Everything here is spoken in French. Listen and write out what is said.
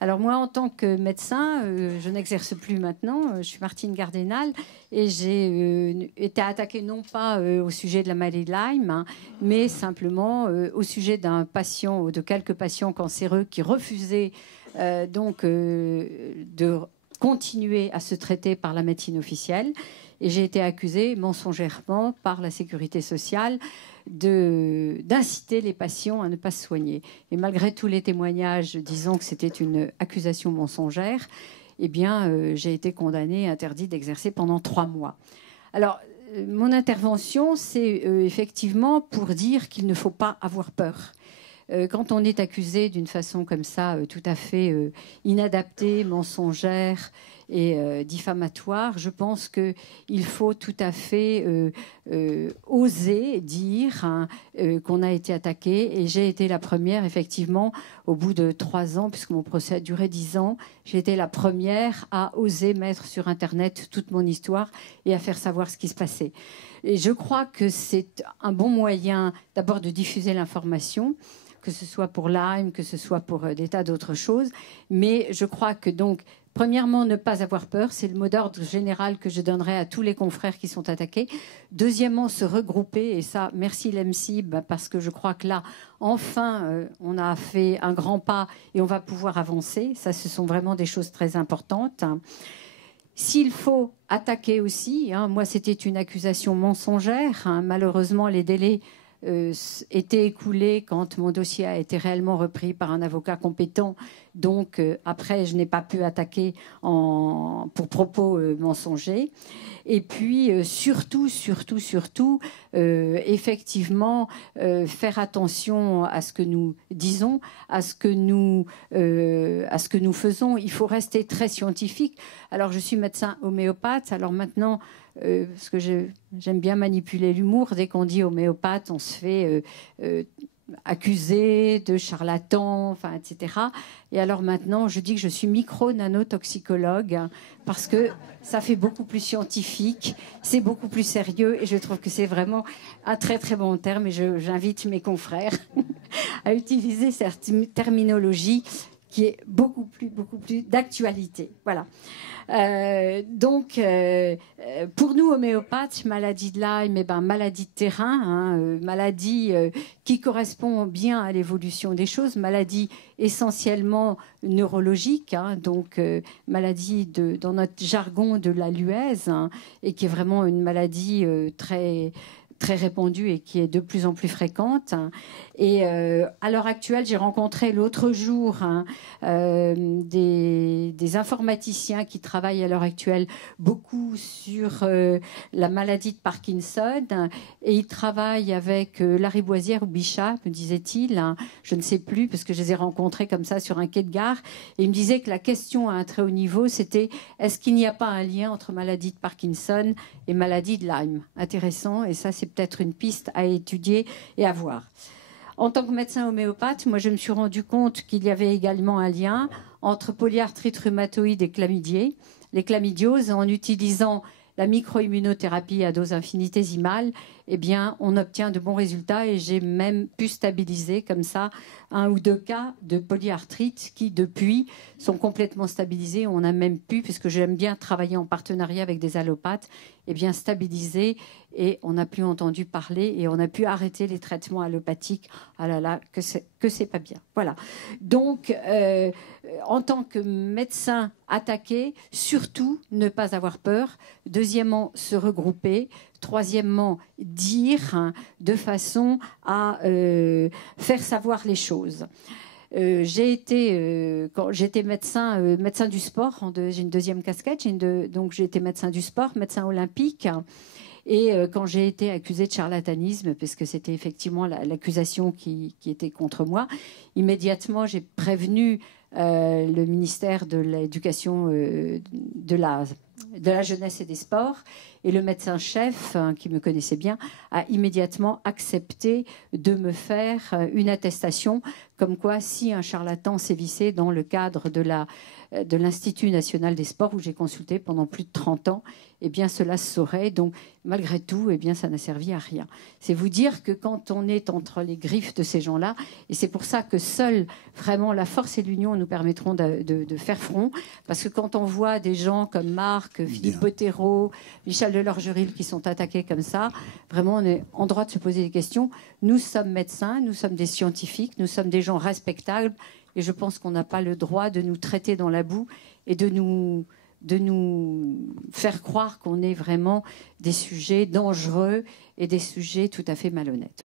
Alors moi, en tant que médecin, je n'exerce plus maintenant. Je suis Martine Gardénal et j'ai été attaquée non pas au sujet de la maladie de Lyme, hein, mais simplement au sujet d'un patient ou de quelques patients cancéreux qui refusaient de continuer à se traiter par la médecine officielle. Et j'ai été accusée mensongèrement par la sécurité sociale d'inciter les patients à ne pas se soigner. Et malgré tous les témoignages disant que c'était une accusation mensongère, eh bien, j'ai été condamnée, interdite d'exercer pendant 3 mois. Alors, mon intervention, c'est effectivement pour dire qu'il ne faut pas avoir peur. Quand on est accusé d'une façon comme ça, tout à fait inadaptée, mensongère et diffamatoire, je pense qu'il faut tout à fait oser dire hein, qu'on a été attaqué. Et j'ai été la première, effectivement, au bout de 3 ans, puisque mon procès a duré 10 ans, j'ai été la première à oser mettre sur Internet toute mon histoire et à faire savoir ce qui se passait. Et je crois que c'est un bon moyen, d'abord, de diffuser l'information, que ce soit pour Lyme, que ce soit pour des tas d'autres choses. Mais je crois que donc, premièrement, ne pas avoir peur, c'est le mot d'ordre général que je donnerai à tous les confrères qui sont attaqués. Deuxièmement, se regrouper, et ça, merci l'EMSIB, parce que je crois que là, enfin, on a fait un grand pas et on va pouvoir avancer. Ça, ce sont vraiment des choses très importantes. S'il faut attaquer aussi, hein, moi, c'était une accusation mensongère. Hein, malheureusement, les délais été écoulé quand mon dossier a été réellement repris par un avocat compétent. Donc, après, je n'ai pas pu attaquer pour propos mensongers. Et puis, surtout, effectivement, faire attention à ce que nous disons, à ce que nous faisons. Il faut rester très scientifique. Alors, je suis médecin homéopathe. Alors maintenant, parce que j'aime bien manipuler l'humour. Dès qu'on dit homéopathe, on se fait accuser de charlatan, enfin, etc. Et alors maintenant, je dis que je suis micro-nanotoxicologue hein, parce que ça fait beaucoup plus scientifique, c'est beaucoup plus sérieux et je trouve que c'est vraiment un très très bon terme et j'invite mes confrères à utiliser cette terminologie qui est beaucoup plus d'actualité. Voilà. Pour nous, homéopathes, maladie de Lyme, eh ben, maladie de terrain, hein, maladie qui correspond bien à l'évolution des choses, maladie essentiellement neurologique, hein, donc maladie dans notre jargon de la luèze, hein, et qui est vraiment une maladie très répandue et qui est de plus en plus fréquente. Et à l'heure actuelle, j'ai rencontré l'autre jour hein, des informaticiens qui travaillent à l'heure actuelle beaucoup sur la maladie de Parkinson et ils travaillent avec Lariboisière ou Bichat, me disait-il, hein, je ne sais plus parce que je les ai rencontrés comme ça sur un quai de gare et il me disait que la question à un très haut niveau c'était est-ce qu'il n'y a pas un lien entre maladie de Parkinson et maladie de Lyme. Intéressant et ça c'est peut-être une piste à étudier et à voir. En tant que médecin homéopathe, moi, je me suis rendu compte qu'il y avait également un lien entre polyarthrite rhumatoïde et chlamydier. Les chlamydioses, en utilisant la microimmunothérapie à dose infinitésimale, eh bien, on obtient de bons résultats et j'ai même pu stabiliser comme ça 1 ou 2 cas de polyarthrite qui, depuis, sont complètement stabilisés. On a même pu, puisque j'aime bien travailler en partenariat avec des allopathes, eh bien, stabiliser et on n'a plus entendu parler et on a pu arrêter les traitements allopathiques. Ah là là, que c'est pas bien. Voilà. Donc, en tant que médecin attaqué, surtout ne pas avoir peur. Deuxièmement, se regrouper. Troisièmement, dire hein, de façon à faire savoir les choses. Quand j'étais médecin du sport, j'ai une deuxième casquette, donc j'ai été médecin du sport, médecin olympique. Et quand j'ai été accusée de charlatanisme, parce que c'était effectivement l'accusation qui était contre moi, immédiatement j'ai prévenu le ministère de l'Éducation, de la de la jeunesse et des sports. Et le médecin-chef, qui me connaissait bien, a immédiatement accepté de me faire une attestation comme quoi si un charlatan sévissait dans le cadre de l'Institut national des sports, où j'ai consulté pendant plus de 30 ans, eh bien cela se saurait. Donc malgré tout, eh bien ça n'a servi à rien. C'est vous dire que quand on est entre les griffes de ces gens-là, et c'est pour ça que seule vraiment la force et l'union nous permettront de faire front, parce que quand on voit des gens comme Marc, Philippe Bottero, Michel Delorgeril qui sont attaqués comme ça, vraiment on est en droit de se poser des questions. Nous sommes médecins, nous sommes des scientifiques, nous sommes des gens respectables, et je pense qu'on n'a pas le droit de nous traiter dans la boue et de nous faire croire qu'on est vraiment des sujets dangereux et des sujets tout à fait malhonnêtes.